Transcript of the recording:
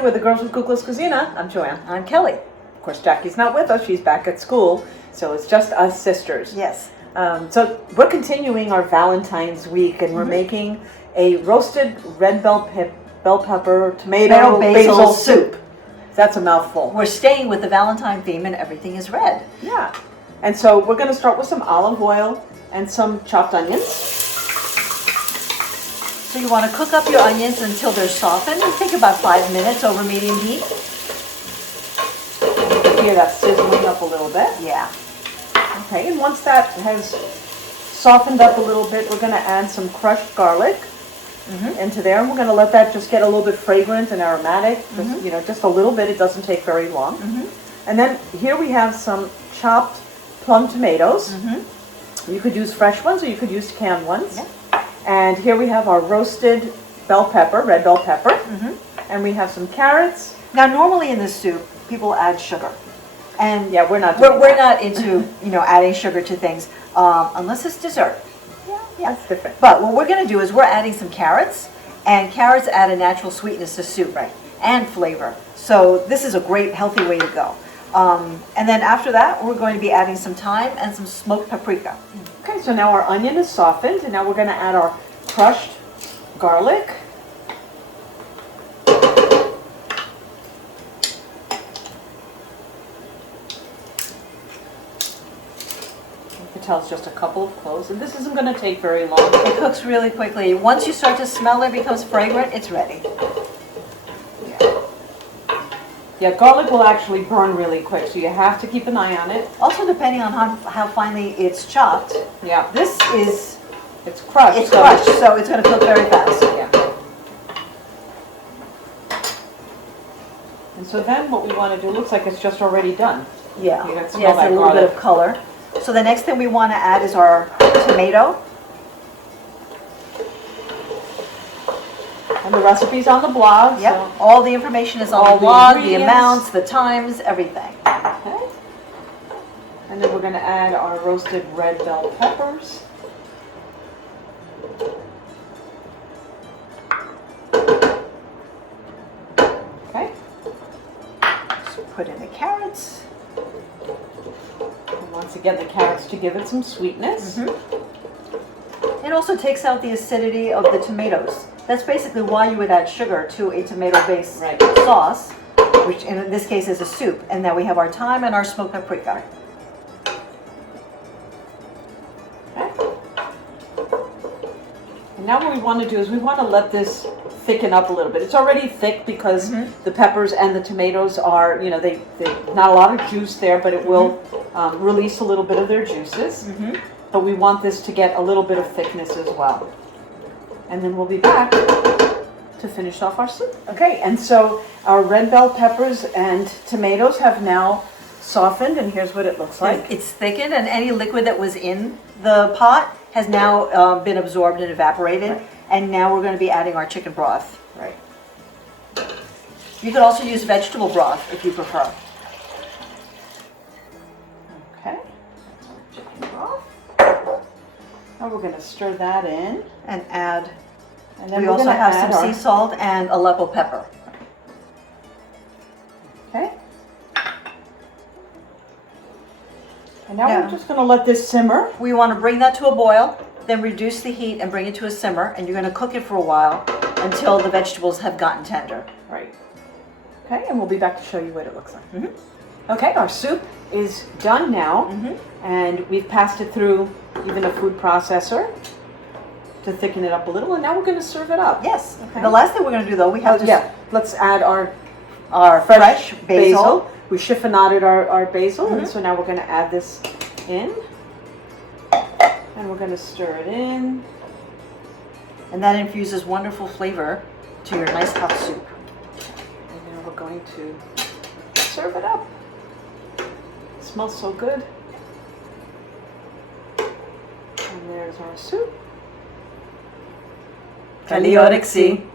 Hi, we're the Girls with Google's Cuisina. I'm Joanne. I'm Kelly. Of course, Jackie's not with us. She's back at school, so it's just us sisters. Yes. So we're continuing our Valentine's week, and we're making a roasted red bell pepper tomato basil soup. That's a mouthful. We're staying with the Valentine theme, and everything is red. Yeah. And so we're going to start with some olive oil and some chopped onions. So you want to cook up your onions until they're softened. It takes about 5 minutes over medium heat. You can hear that sizzling up a little bit. Yeah. Okay, and once that has softened up a little bit, we're going to add some crushed garlic into there, and we're going to let that just get a little bit fragrant and aromatic. Just a little bit. It doesn't take very long. And then here we have some chopped plum tomatoes. You could use fresh ones or you could use canned ones. Yeah. And here we have our roasted bell pepper, red bell pepper. And we have some carrots. Now, normally in this soup, people add sugar. And yeah, we're not into adding sugar to things unless it's dessert. Yeah, that's different. But what we're going to do is we're adding some carrots, and carrots add a natural sweetness to soup, and flavor. So this is a great healthy way to go. And then after that, we're going to be adding some thyme and some smoked paprika. Okay, so now our onion is softened, and now we're going to add our crushed garlic. You can tell it's just a couple of cloves, and this isn't going to take very long. It cooks really quickly. Once you start to smell it becomes fragrant, it's ready. Yeah, garlic will actually burn really quick, so you have to keep an eye on it. Also, depending on how finely it's chopped. Yeah. It's crushed. It's crushed, so it's going to cook very fast. Yeah. And so then what we want to do, looks like it's just already done. Yeah. You can smell that a little bit of color. So the next thing we want to add is our tomato. And the recipe's on the blog. Yep. So. All the information is on the blog, the amounts, the times, everything. Okay. And then we're going to add our roasted red bell peppers. Okay. So put in the carrots. And once again, the carrots to give it some sweetness. It also takes out the acidity of the tomatoes. That's basically why you would add sugar to a tomato-based sauce, which in this case is a soup. And then we have our thyme and our smoked paprika. Okay. And now what we want to do is we want to let this thicken up a little bit. It's already thick because the peppers and the tomatoes are, they not a lot of juice there, but it will release a little bit of their juices. But we want this to get a little bit of thickness as well. And then we'll be back to finish off our soup. Okay, and so our red bell peppers and tomatoes have now softened, and here's what it looks like. It's thickened, and any liquid that was in the pot has now been absorbed and evaporated. And now we're going to be adding our chicken broth. Right. You could also use vegetable broth if you prefer. Okay, that's our chicken broth. Now we're going to stir that in. And add, and then we also have some sea salt and Aleppo pepper. Okay. And now we're just going to let this simmer. We want to bring that to a boil, then reduce the heat and bring it to a simmer, and you're going to cook it for a while until the vegetables have gotten tender. Right. Okay, and we'll be back to show you what it looks like. Okay, our soup is done now, and we've passed it through even a food processor to thicken it up a little, and now we're going to serve it up. Yes. Okay. The last thing we're going to do, though, we have to... let's add our fresh basil. We chiffonaded our basil, and so now we're going to add this in, and we're going to stir it in. And that infuses wonderful flavor to your nice hot soup. And then we're going to serve it up. It smells so good. And there's our soup. Kalliorixi.